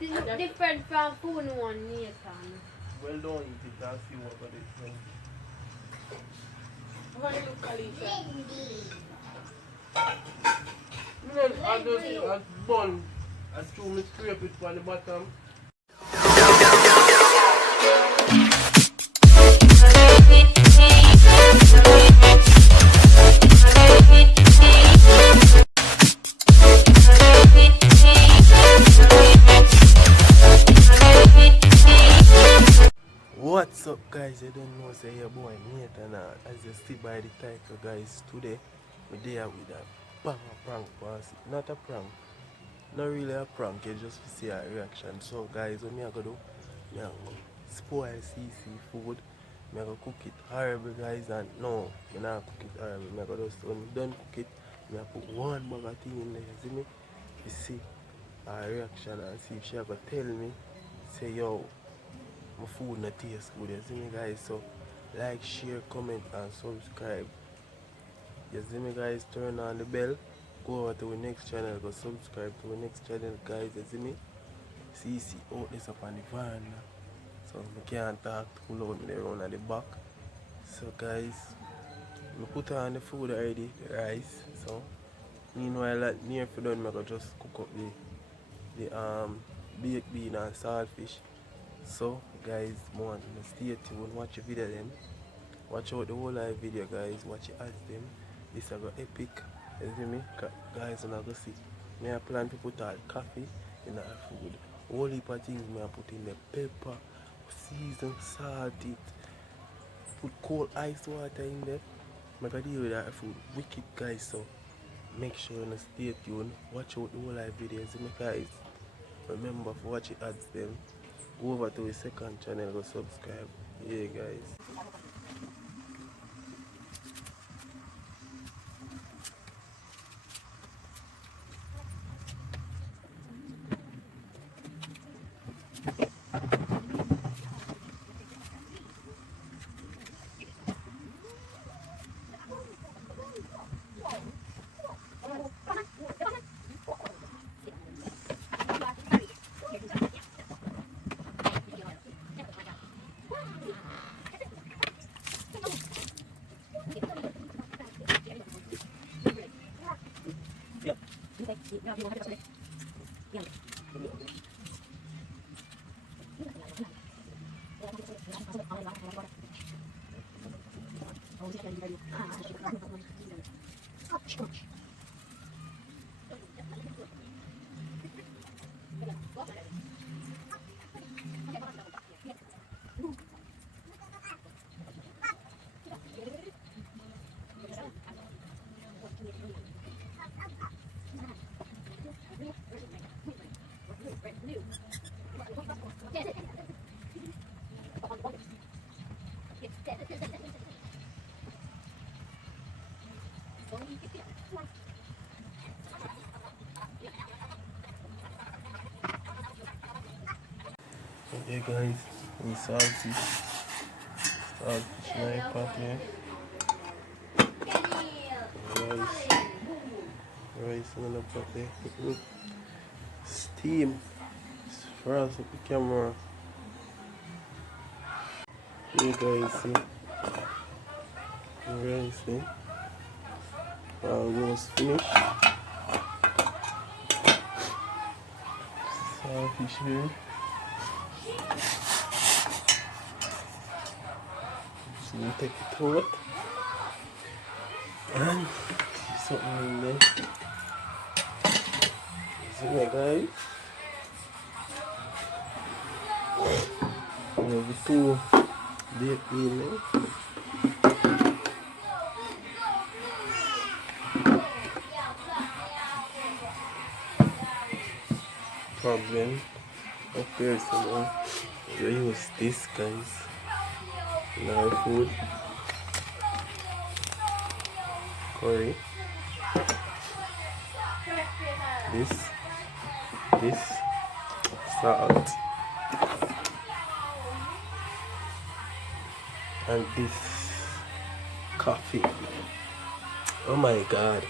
it is different from food one, Nathan. Well, don't eat it and see what it is. How do you look, Alicia? I just bun. I chew me scrape it from the bottom. What's up guys, I don't know say your boy Nathan, as you see by the title guys, today we're there with a bang a prank boss. Not a prank, not really a prank, you just see a reaction. So guys, what me I gonna do, me I go spoil CC food, me I go cook it horrible guys, and no, me not cook it horrible, me I go just, when me done cook it, me I put one bag of thing in there, you see me, you see a reaction and see if she ever tell me, say yo, my food not taste good, you see me guys. So like, share, comment and subscribe, you see me guys. Turn on the bell, go over to the next channel, go subscribe to the next channel guys, you see me. CC out this up on the van, so I can't talk too loud, me around at the back. So guys, I put on the food already, the rice. So meanwhile at near for done, I go just cook up the baked bean and saltfish. So guys, more stay tuned, watch the video then. Watch out the whole live video guys, watch it as them. This is a epic, you see me? Guys, and I go see. Me I plan to put all coffee in our food. Whole heap of things me I put in the pepper, season, salt it, put cold ice water in there. I can deal with that food wicked guys, so make sure you stay tuned, watch out the whole live video, you see me guys. Remember to watch it ads them. Go over to the second channel, go subscribe. Yeah guys. Okay guys, we saltfish in my pot here. Rice in the pot there. Look, steam. It's frost up the camera. Here guys, see. Rice there. Almost finished. Saltfish here. So we take it out and something in there. See my guys. We have the two baked beans there. Problem appears someone. We use this guys in our food. Curry. This salt and this coffee. Oh my god.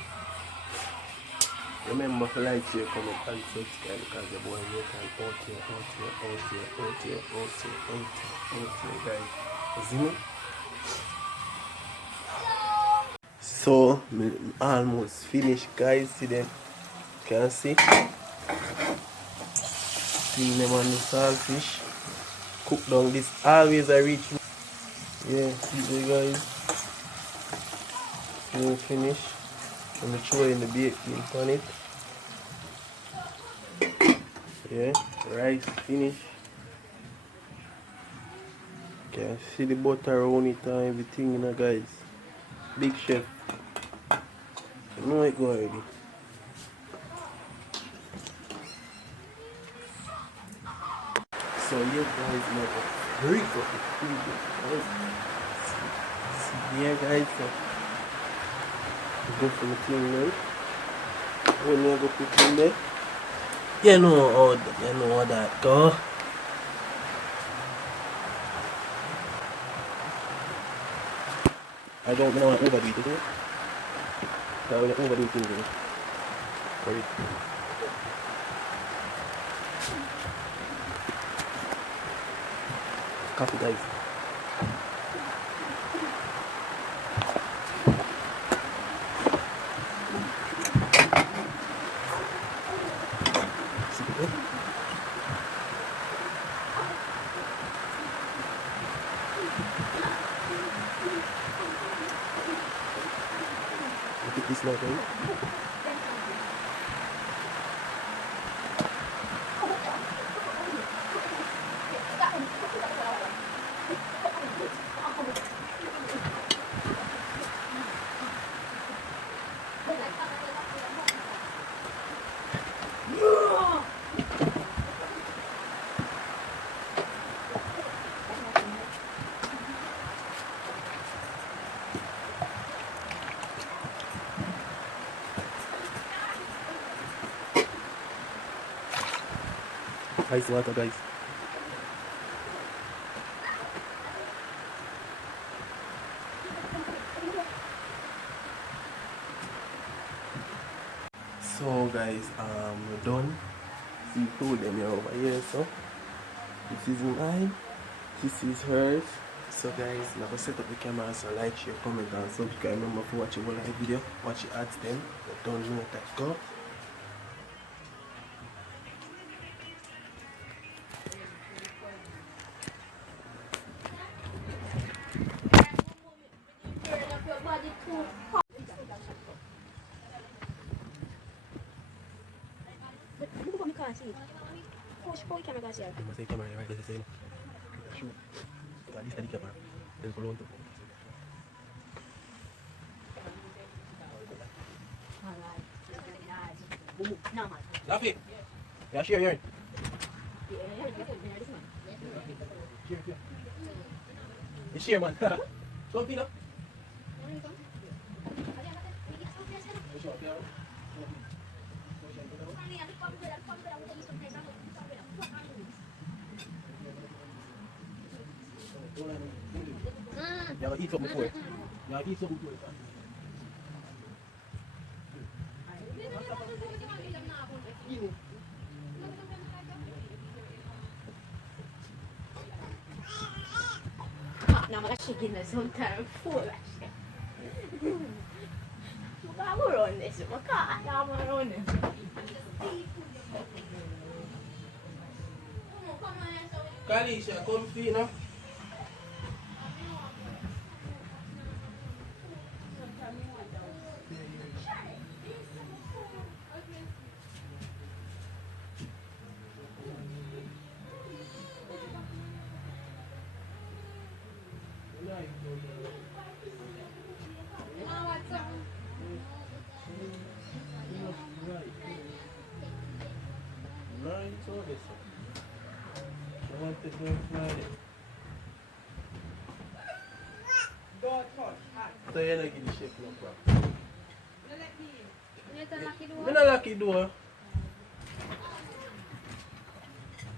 Remember to like, share, comment and subscribe because the boy make an out here, guys. You see me? So, me almost finished, guys. See them? Can see? See them on the saltfish. Cook down this. Always I reach. Yeah, see the guys. See finish. I'm going to throw in the bacon on it. Yeah, rice finish. Can see the butter around it and everything, you know, guys. Big chef. You know it go already. So yeah, guys, now break up the food. See here, guys. So go for the thing now. When you go put in there, you know how that go. I don't know what overdo it, isn't it? I don't overdo it, isn't it? Right. Coffee, guys. Look at this now, guys. Ice water, guys. So guys, we're done. See food them here over here, so this is mine, this is hers. So guys, now go set up the camera, so like, share, comment and subscribe. Remember for watching one live video, watch the ads them, but don't know that go. Masih camera right there, say no. Shoot. Got this camera. Then go on to. Lafi. Yeah, share here. It's share, man. So, Pino. Y'all eat something before. Y'all eat something before. Now I'm shaking this sometimes full of shit. I will run this. I can't run this. Kalisha, come see now. So you're not getting the shape no problem. I'm not lucky door.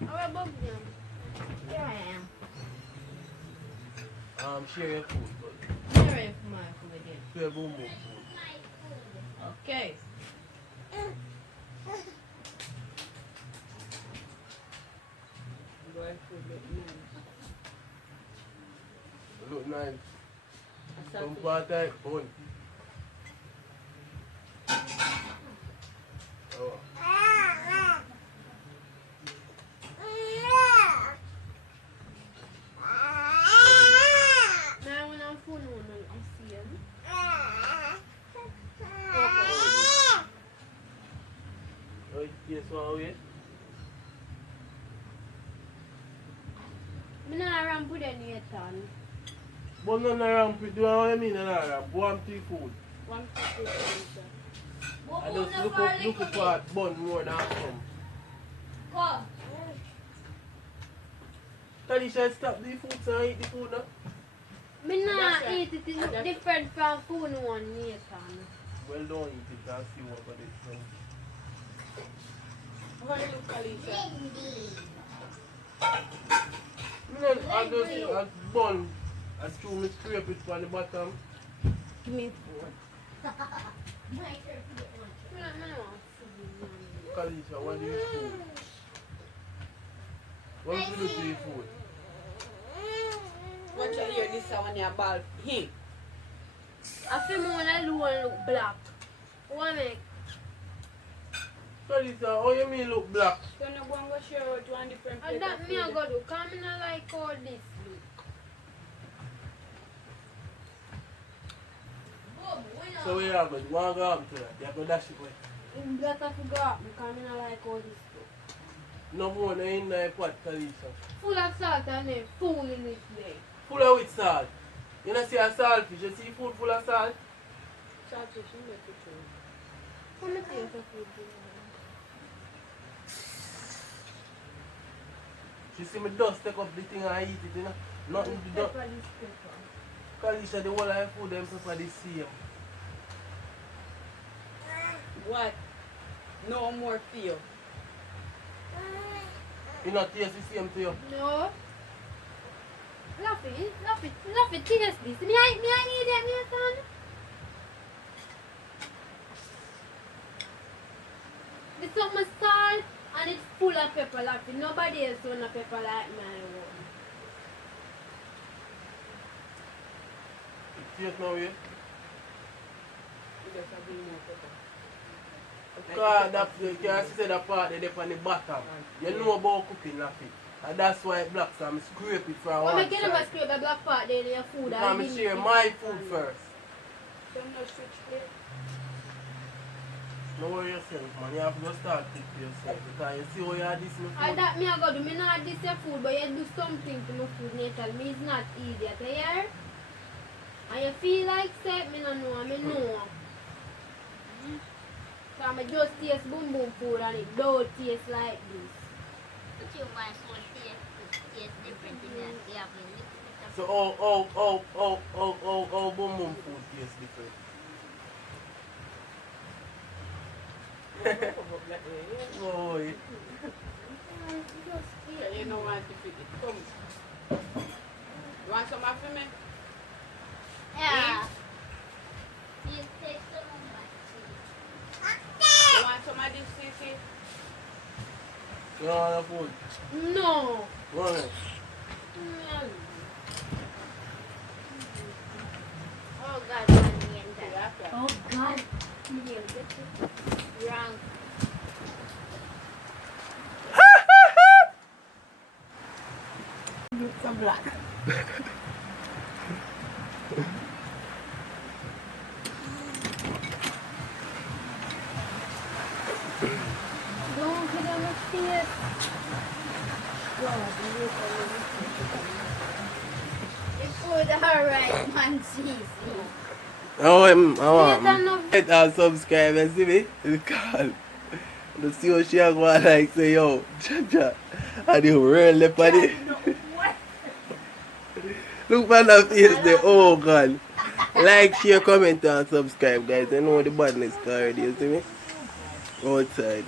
How about them? Here I am. Share your food, but Here I am for my food again. share boom boom food. Okay. boy food look nice. Look nice. A Some sausage. part type bun. Oh. Now when I'm full on I see him. Oh, yes, what we? I'm not around put any yet on. But none around, do you know what I mean? None around. One tea food. One food is I just look up at bun more than some. Come. Talisha, stop the food so I eat the food now. Me not That's eat it. It look different from food one Nathan. Well, don't eat it and see what it is. How you look, Alicia? I just bun. I chew me scrape it from the bottom. Give me food. Me not want food. Kalisha, what do you do? What do you do to your food? Watch out here, this one your ball. Him. I feel me when I look black. What make? Kalisha, how you mean look black? So now go and go share out one different plate And that of me I food. go do. Cause me not like all this look. So where you are going? You want to go up to that? You have to dash it away. You better figure out because me not like all this look. No more than in the pot, Kalisha. Full of salt and then fool in this day. Full of with salt. You know see a saltfish, you see food full of salt? Saltfish, you make it too. Come and taste the food. She see me dust take up the thing and eat it, you know? Nothing to do. Pepper this pepper. Kalisha, the whole of the food them pepper the same. What? No more feel. You not taste the same to you? No. Laffy, taste this. Me I need it, Nathan. This is my salt and it's full of pepper, Laffy. Nobody else want a pepper like me. It taste now, yeah? You just have to more pepper. Because that, you can see that part there on the bottom. You know about cooking, Laffy. And that's why black so I'm scrape it from Well, one I can never side. scrape the black part there in your food. I'm didn't share eat my it. food first. So no switch plate. No worry yourself, man. You have to go start cook for yourself. Because you see how you are this my And food. that me I go do. Me not this your food, but you do something to my food, Nathan. Me is not idiot, you hear? And you feel like say, me no know, me know. So I just taste boom boom food and it don't taste like this. But you might so taste different in that. They have a little bit of So boom boom food tastes different. Oh, yeah. Yeah, you know what to fit it. Come. You want some after me? yeah. You take some of my You want some of this, Sissy? You don't want the food? No. Want it? Mm. Oh God, man, me and that. After. Oh God. Wrong. It's a black. Don't get on the stairs. It's good, alright, man, Jesus. I want Nathan, no. hit and subscribe and see me. Because the see how she go like say yo, Jaja. And the real leopard. Look for the face there. Oh God. Like, share, comment and subscribe guys. I know the badness already, you see me? Outside.